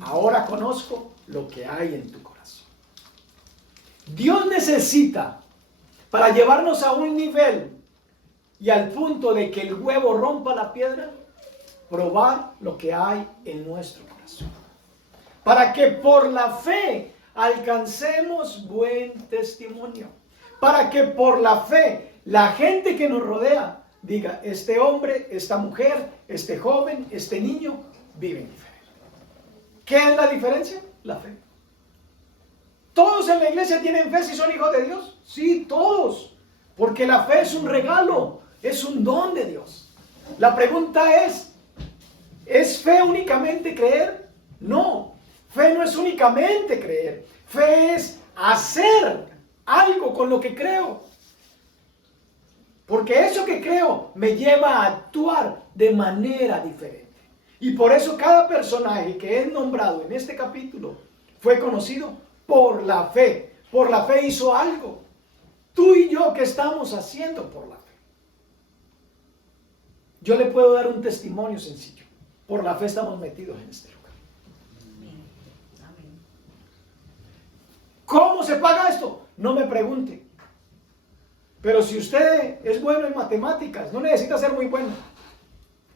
ahora conozco lo que hay en tu corazón. Dios necesita, para llevarnos a un nivel y al punto de que el huevo rompa la piedra, probar lo que hay en nuestro corazón. Para que por la fe alcancemos buen testimonio. Para que por la fe la gente que nos rodea diga, este hombre, esta mujer, este joven, este niño viven diferente. ¿Qué es la diferencia? La fe. ¿Todos en la iglesia tienen fe si son hijos de Dios? Sí, todos. Porque la fe es un regalo, es un don de Dios. La pregunta ¿es fe únicamente creer? No, fe no es únicamente creer. Fe es hacer algo con lo que creo. Porque eso que creo me lleva a actuar de manera diferente. Y por eso cada personaje que es nombrado en este capítulo fue conocido por la fe. Por la fe hizo algo. Tú y yo, ¿qué estamos haciendo por la fe? Yo le puedo dar un testimonio sencillo. Por la fe estamos metidos en este lugar. ¿Cómo se paga esto? No me pregunte. Pero si usted es bueno en matemáticas, no necesita ser muy bueno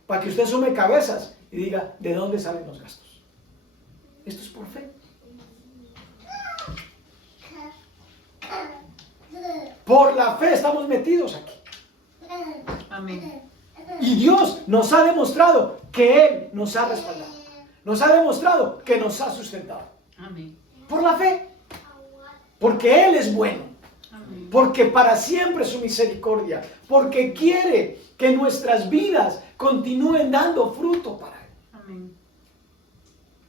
para que usted sume cabezas y diga, ¿de dónde salen los gastos? Esto es por fe. Por la fe estamos metidos aquí. Amén. Y Dios nos ha demostrado que Él nos ha respaldado. Nos ha demostrado que nos ha sustentado. Amén. Por la fe. Porque Él es bueno. Amén. Porque para siempre es su misericordia. Porque quiere que nuestras vidas continúen dando fruto para Él. Amén.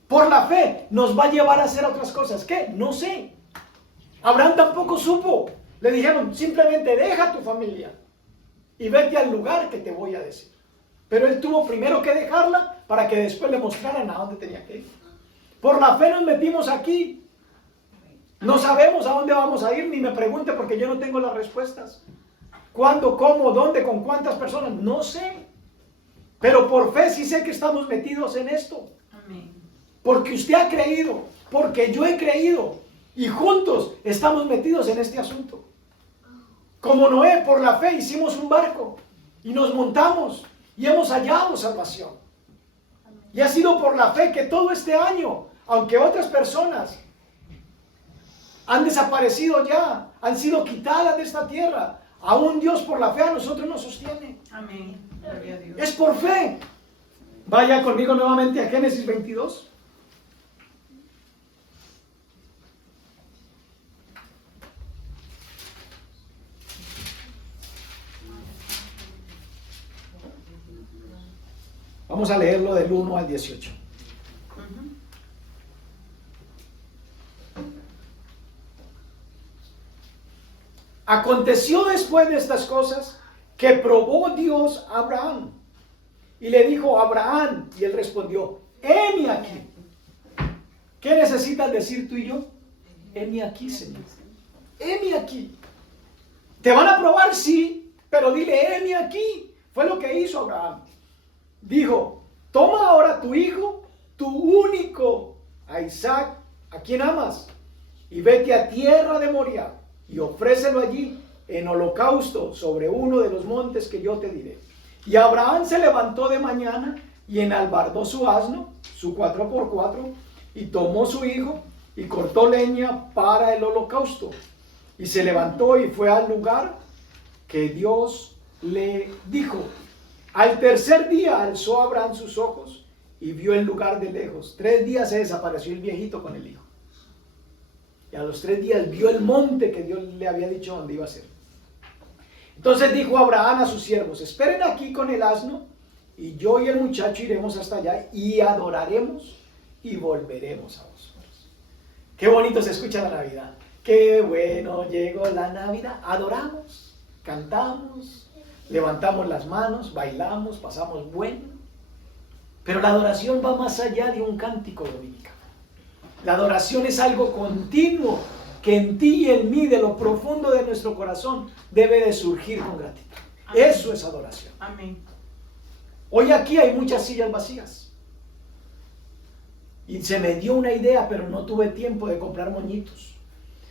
Por la fe nos va a llevar a hacer otras cosas. ¿Qué? No sé. Abraham tampoco supo. Le dijeron, simplemente deja tu familia y vete al lugar que te voy a decir. Pero él tuvo primero que dejarla para que después le mostraran a dónde tenía que ir. Por la fe nos metimos aquí. No sabemos a dónde vamos a ir, ni me pregunte porque yo no tengo las respuestas. ¿Cuándo, cómo, dónde, con cuántas personas? No sé. Pero por fe sí sé que estamos metidos en esto. Amén. Porque usted ha creído, porque yo he creído. Y juntos estamos metidos en este asunto. Como Noé, por la fe hicimos un barco y nos montamos y hemos hallado salvación. Y ha sido por la fe que todo este año, aunque otras personas han desaparecido ya, han sido quitadas de esta tierra, aún Dios por la fe a nosotros nos sostiene. Amén. Gloria a Dios. Es por fe. Vaya conmigo nuevamente a Génesis 22. Vamos a leerlo del 1 al 18. Ujú. Aconteció después de estas cosas que probó Dios a Abraham y le dijo, Abraham, y él respondió, heme aquí. ¿Qué necesitas decir tú y yo? Heme aquí, Señor. Heme aquí. ¿Te van a probar? Sí. pero dile, heme aquí. Fue lo que hizo Abraham. Dijo, toma ahora tu hijo, tu único, a Isaac, a quien amas, y vete a tierra de Moriah, y ofrécelo allí en holocausto sobre uno de los montes que yo te diré. Y Abraham se levantó de mañana y enalbardó su asno, su 4x4, y tomó su hijo y cortó leña para el holocausto. Y se levantó y fue al lugar que Dios le dijo. Al tercer día alzó Abraham sus ojos y vio el lugar de lejos. 3 días se desapareció el viejito con el hijo. Y a los 3 días vio el monte que Dios le había dicho dónde iba a ser. Entonces dijo Abraham a sus siervos, esperen aquí con el asno, y yo y el muchacho iremos hasta allá y adoraremos y volveremos a vosotros. Qué bonito se escucha la Navidad. Qué bueno, llegó la Navidad. Adoramos, cantamos, levantamos las manos, bailamos, pasamos bueno. Pero la adoración va más allá de un cántico dominical. La adoración es algo continuo que en ti y en mí, de lo profundo de nuestro corazón, debe de surgir con gratitud. Amén. Eso es adoración. Amén. Hoy aquí hay muchas sillas vacías. Y se me dio una idea, pero no tuve tiempo de comprar moñitos.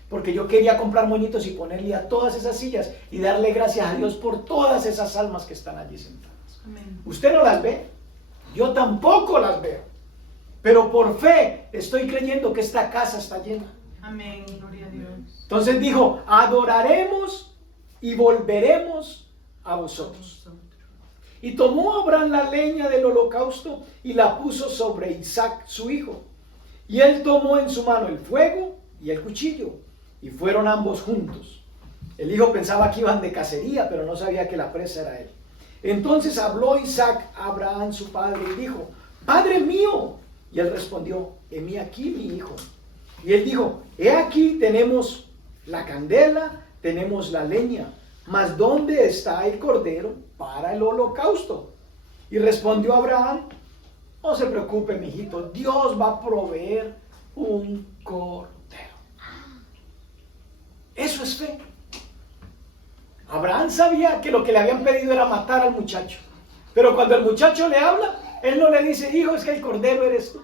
Porque yo quería comprar moñitos y ponerle a todas esas sillas y darle gracias a Dios por todas esas almas que están allí sentadas. Amén. ¿Usted no las ve? Yo tampoco las veo. Pero por fe estoy creyendo que esta casa está llena. Amén. Gloria a Dios. Entonces dijo, adoraremos y volveremos a vosotros. Y tomó Abraham la leña del holocausto y la puso sobre Isaac su hijo. Y él tomó en su mano el fuego y el cuchillo, y fueron ambos juntos. El hijo pensaba que iban de cacería, pero no sabía que la presa era él. Entonces habló Isaac a Abraham su padre y dijo, Padre mío. Y él respondió, heme aquí mi hijo. Y él dijo, he aquí tenemos la candela, tenemos la leña, mas ¿dónde está el cordero para el holocausto? Y respondió Abraham, no se preocupe, mijito, Dios va a proveer un cordero. Eso es fe. Abraham sabía que lo que le habían pedido era matar al muchacho. Pero cuando el muchacho le habla, él no le dice, hijo, es que el cordero eres tú.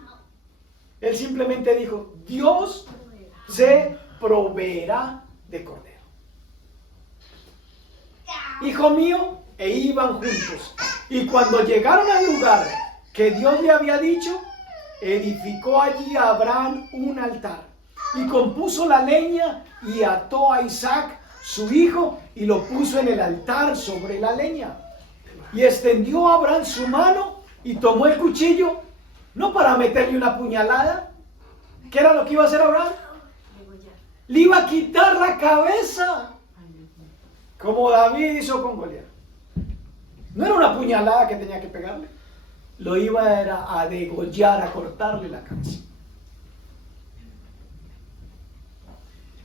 Él simplemente dijo, Dios se proveerá de cordero. Hijo mío, e iban juntos. Y cuando llegaron al lugar que Dios le había dicho, edificó allí a Abraham un altar. Y compuso la leña y ató a Isaac, su hijo, y lo puso en el altar sobre la leña. Y extendió a Abraham su mano y tomó el cuchillo, no para meterle una puñalada. ¿Qué era lo que iba a hacer Abraham? Le iba a quitar la cabeza, como David hizo con Goliat. No era una puñalada que tenía que pegarle, lo iba era a degollar, a cortarle la cabeza.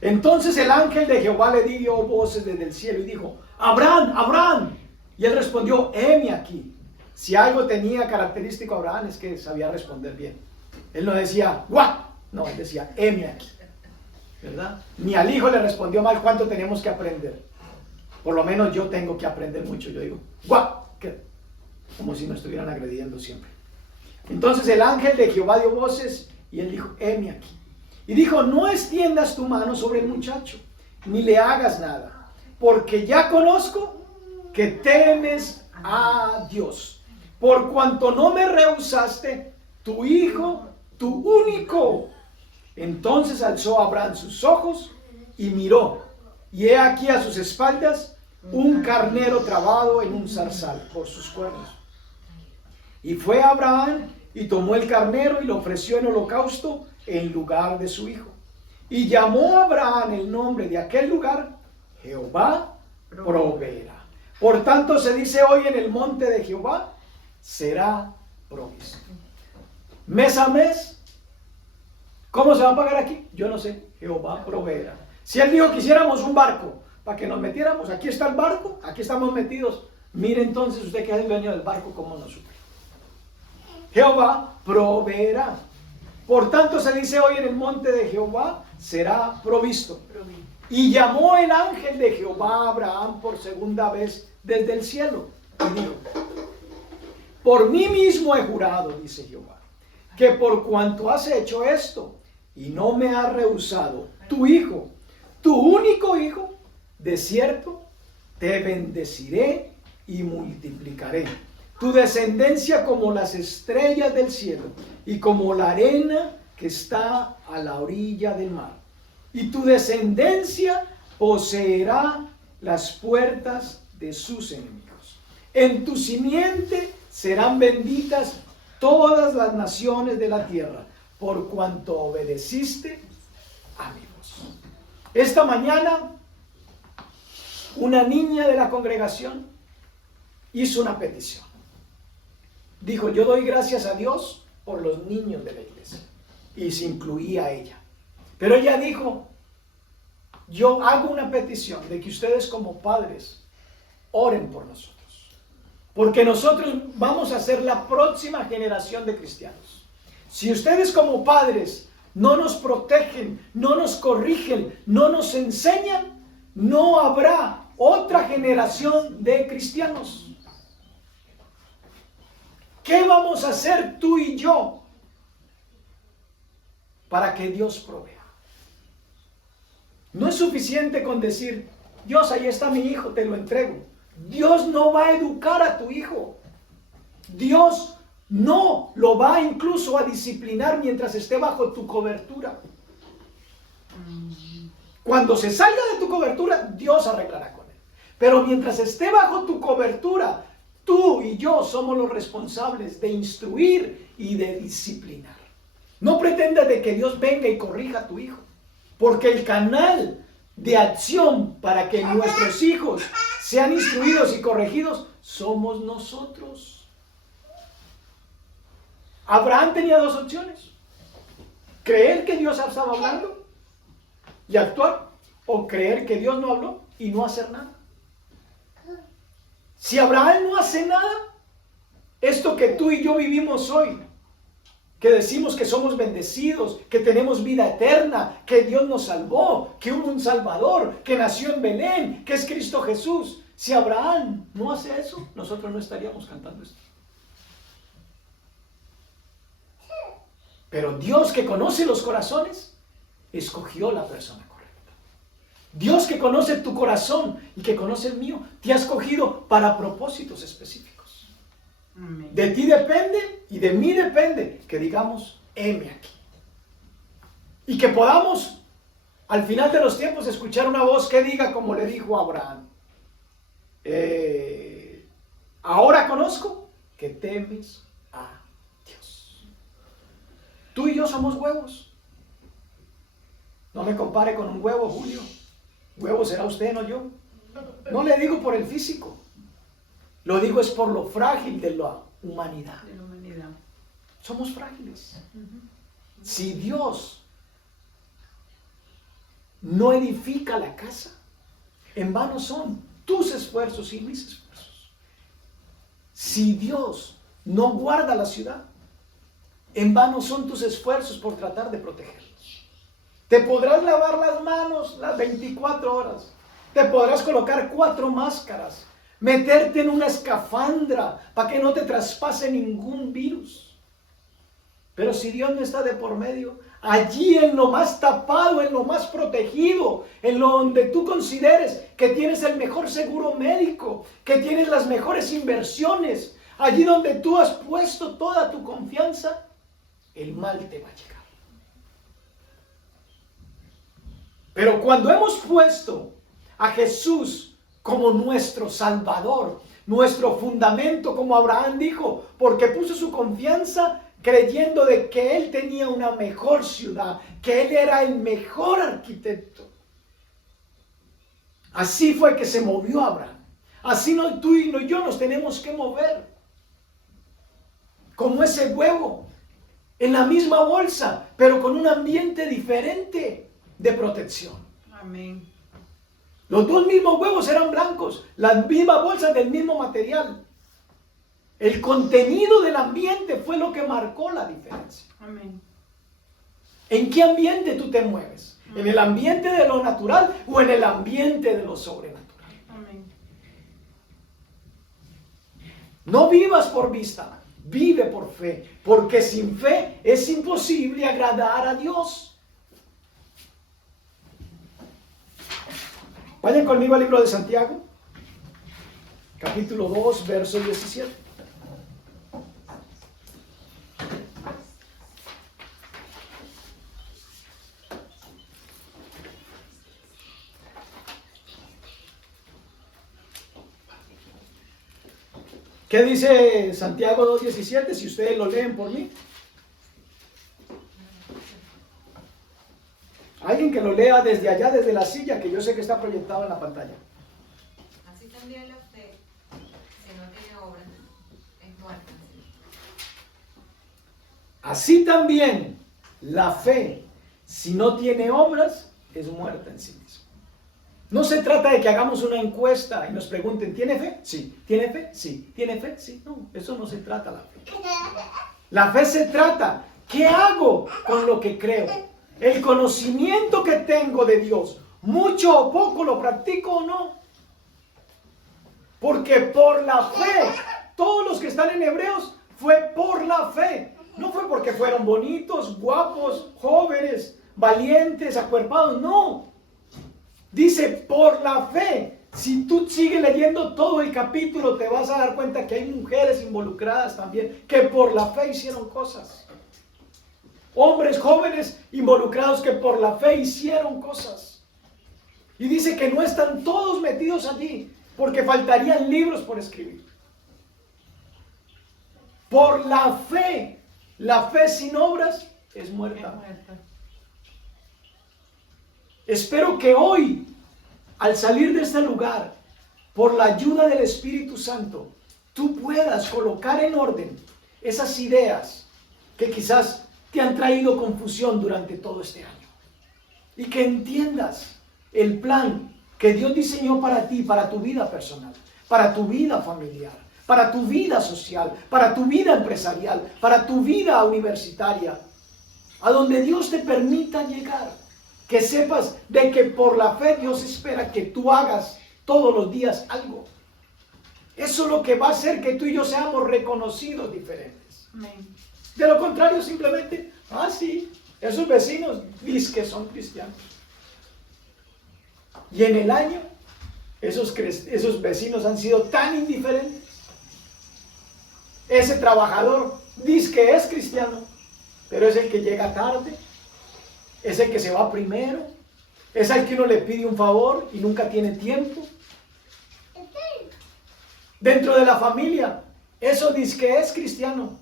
Entonces el ángel de Jehová le dio voces desde el cielo y dijo, Abraham, Abraham. Y él respondió, heme aquí. Si algo tenía característico Abraham es que sabía responder bien. Él no decía, guau, no, él decía, heme aquí. ¿Verdad? Ni al hijo le respondió mal. ¿Cuánto tenemos que aprender? Por lo menos yo tengo que aprender mucho. Yo digo, guau, como si me estuvieran agrediendo siempre. Entonces el ángel de Jehová dio voces y él dijo, heme aquí. Y dijo, no extiendas tu mano sobre el muchacho, ni le hagas nada, porque ya conozco que temes a Dios, por cuanto no me rehusaste tu hijo, tu único. Entonces alzó Abraham sus ojos y miró, y he aquí a sus espaldas un carnero trabado en un zarzal por sus cuernos. Y fue Abraham y tomó el carnero y lo ofreció en holocausto en lugar de su hijo. Y llamó a Abraham el nombre de aquel lugar, Jehová proveerá. Por tanto se dice hoy, en el monte de Jehová será provisto. Mes a mes. ¿Cómo se va a pagar aquí? Yo no sé. Jehová proveerá. Si él dijo que hiciéramos un barco para que nos metiéramos, aquí está el barco, aquí estamos metidos. Mire entonces usted que es el dueño del barco, cómo nos suple. Jehová proveerá. Por tanto se dice hoy, en el monte de Jehová será provisto. Y llamó el ángel de Jehová a Abraham por segunda vez desde el cielo y dijo: por mí mismo he jurado, dice Jehová, que por cuanto has hecho esto y no me has rehusado tu hijo, tu único hijo, de cierto te bendeciré y multiplicaré tu descendencia como las estrellas del cielo y como la arena que está a la orilla del mar. Y tu descendencia poseerá las puertas de sus enemigos. En tu simiente serán benditas todas las naciones de la tierra, por cuanto obedeciste a mi voz. Esta mañana, una niña de la congregación hizo una petición. Dijo: yo doy gracias a Dios por los niños de la iglesia. Y se incluía a ella. Pero ella dijo: yo hago una petición de que ustedes como padres oren por nosotros. Porque nosotros vamos a ser la próxima generación de cristianos. Si ustedes como padres no nos protegen, no nos corrigen, no nos enseñan, no habrá otra generación de cristianos. ¿Qué vamos a hacer tú y yo para que Dios provea? No es suficiente con decir: Dios, ahí está mi hijo, te lo entrego. Dios no va a educar a tu hijo. Dios no lo va incluso a disciplinar mientras esté bajo tu cobertura. Cuando se salga de tu cobertura, Dios arreglará con él. Pero mientras esté bajo tu cobertura, tú y yo somos los responsables de instruir y de disciplinar. No pretendas de que Dios venga y corrija a tu hijo, porque el canal de acción para que nuestros hijos sean instruidos y corregidos somos nosotros. Abraham tenía dos opciones: creer que Dios estaba hablando y actuar, o creer que Dios no habló y no hacer nada. Si Abraham no hace nada, esto que tú y yo vivimos hoy, que decimos que somos bendecidos, que tenemos vida eterna, que Dios nos salvó, que hubo un Salvador, que nació en Belén, que es Cristo Jesús. Si Abraham no hace eso, nosotros no estaríamos cantando esto. Pero Dios, que conoce los corazones, escogió la persona correcta. Dios, que conoce tu corazón y que conoce el mío, te ha escogido para propósitos específicos. Amén. De ti depende y de mí depende que digamos: heme aquí. Y que podamos al final de los tiempos escuchar una voz que diga como le dijo a Abraham: ahora conozco que temes a Dios. Tú y yo somos huevos. No me compare con un huevo, Julio. Huevo será usted, no yo. No le digo por el físico. Lo digo es por lo frágil de la humanidad. De la humanidad. Somos frágiles. Si Dios no edifica la casa, en vano son tus esfuerzos y mis esfuerzos. Si Dios no guarda la ciudad, en vano son tus esfuerzos por tratar de protegerlos. Te podrás lavar las manos las 24 horas. Te podrás colocar 4 máscaras. Meterte en una escafandra para que no te traspase ningún virus. Pero si Dios no está de por medio, allí en lo más tapado, en lo más protegido, en lo donde tú consideres que tienes el mejor seguro médico, que tienes las mejores inversiones, allí donde tú has puesto toda tu confianza, el mal te va a llegar. Pero cuando hemos puesto a Jesús como nuestro Salvador, nuestro fundamento, como Abraham dijo, porque puso su confianza creyendo de que él tenía una mejor ciudad, que él era el mejor arquitecto. Así fue que se movió Abraham. Así no, tú y yo nos tenemos que mover. Como ese huevo, en la misma bolsa, pero con un ambiente diferente de protección. Amén. Los dos mismos huevos eran blancos, las mismas bolsas del mismo material. El contenido del ambiente fue lo que marcó la diferencia. Amén. ¿En qué ambiente tú te mueves? ¿En el ambiente de lo natural o en el ambiente de lo sobrenatural? Amén. No vivas por vista, vive por fe, porque sin fe es imposible agradar a Dios. Vayan conmigo al libro de Santiago, capítulo 2, verso 17. ¿Qué dice Santiago 2:17? Si ustedes lo leen por mí. Alguien que lo lea desde allá, desde la silla, que yo sé que está proyectado en la pantalla. Así también la fe, si no tiene obras, es muerta. Así también la fe, si no tiene obras, es muerta en sí misma. No se trata de que hagamos una encuesta y nos pregunten, ¿tiene fe? Sí. ¿Tiene fe? Sí. ¿Tiene fe? Sí. No, eso no se trata la fe. La fe se trata, ¿qué hago con lo que creo? El conocimiento que tengo de Dios, mucho o poco, ¿lo practico o no? Porque por la fe, todos los que están en Hebreos, fue por la fe. No fue porque fueron bonitos, guapos, jóvenes, valientes, acuerpados, no. Dice, por la fe. Si tú sigues leyendo todo el capítulo, te vas a dar cuenta que hay mujeres involucradas también, que por la fe hicieron cosas. Hombres jóvenes involucrados que por la fe hicieron cosas. Y dice que no están todos metidos allí, porque faltarían libros por escribir. Por la fe sin obras es muerta. Espero que hoy, al salir de este lugar, por la ayuda del Espíritu Santo, tú puedas colocar en orden esas ideas que quizás te han traído confusión durante todo este año. Y que entiendas el plan que Dios diseñó para ti, para tu vida personal, para tu vida familiar, para tu vida social, para tu vida empresarial, para tu vida universitaria, a donde Dios te permita llegar. Que sepas de que por la fe Dios espera que tú hagas todos los días algo. Eso es lo que va a hacer que tú y yo seamos reconocidos diferentes. Amén. De lo contrario, simplemente, sí, esos vecinos dicen que son cristianos. Y en el año, esos vecinos han sido tan indiferentes. Ese trabajador dice que es cristiano, pero es el que llega tarde, es el que se va primero, es el que uno le pide un favor y nunca tiene tiempo. Dentro de la familia, eso dice que es cristiano.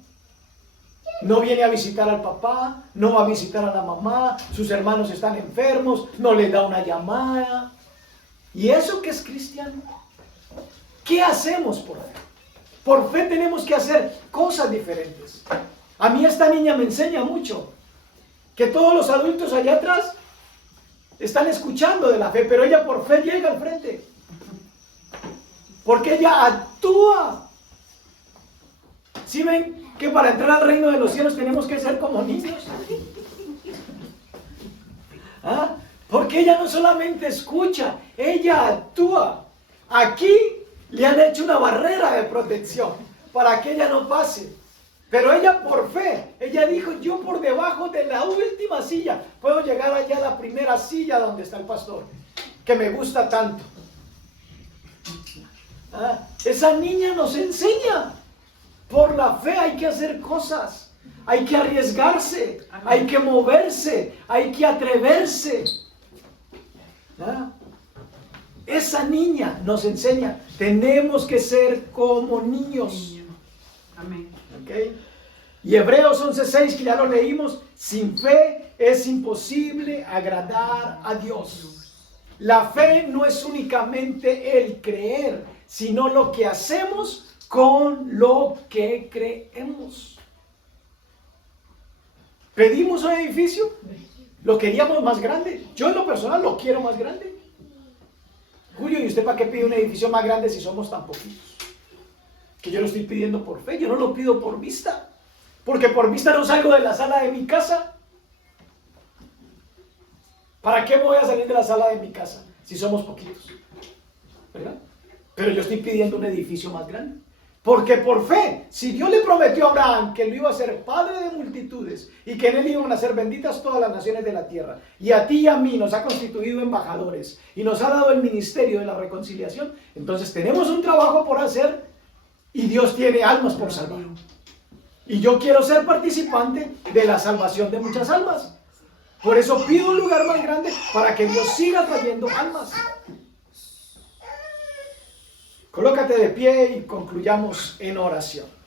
No viene a visitar al papá, no va a visitar a la mamá, sus hermanos están enfermos, no le da una llamada. ¿Y eso que es cristiano? ¿Qué hacemos por fe? Por fe tenemos que hacer cosas diferentes. A mí esta niña me enseña mucho, que todos los adultos allá atrás están escuchando de la fe, pero ella por fe llega al frente. Porque ella actúa. ¿Sí ven que para entrar al reino de los cielos tenemos que ser como niños? Porque ella no solamente escucha, ella actúa. Aquí le han hecho una barrera de protección para que ella no pase. Pero ella por fe, ella dijo, yo por debajo de la última silla puedo llegar allá a la primera silla donde está el pastor, que me gusta tanto. Esa niña nos enseña. Por la fe hay que hacer cosas, hay que arriesgarse, hay que moverse, hay que atreverse. Esa niña nos enseña, tenemos que ser como niños. Amén. ¿Okay? Y Hebreos 11:6, que ya lo leímos, sin fe es imposible agradar a Dios. La fe no es únicamente el creer, sino lo que hacemos con lo que creemos. ¿Pedimos un edificio? ¿Lo queríamos más grande? Yo en lo personal lo quiero más grande. Julio, ¿y usted para qué pide un edificio más grande si somos tan poquitos? Que yo lo estoy pidiendo por fe, yo no lo pido por vista. Porque por vista no salgo de la sala de mi casa. ¿Para qué voy a salir de la sala de mi casa si somos poquitos? ¿Verdad? Pero yo estoy pidiendo un edificio más grande. Porque por fe, si Dios le prometió a Abraham que lo iba a ser padre de multitudes y que en él iban a ser benditas todas las naciones de la tierra, y a ti y a mí nos ha constituido embajadores y nos ha dado el ministerio de la reconciliación, entonces tenemos un trabajo por hacer y Dios tiene almas por salvar. Y yo quiero ser participante de la salvación de muchas almas. Por eso pido un lugar más grande para que Dios siga trayendo almas. Colócate de pie y concluyamos en oración.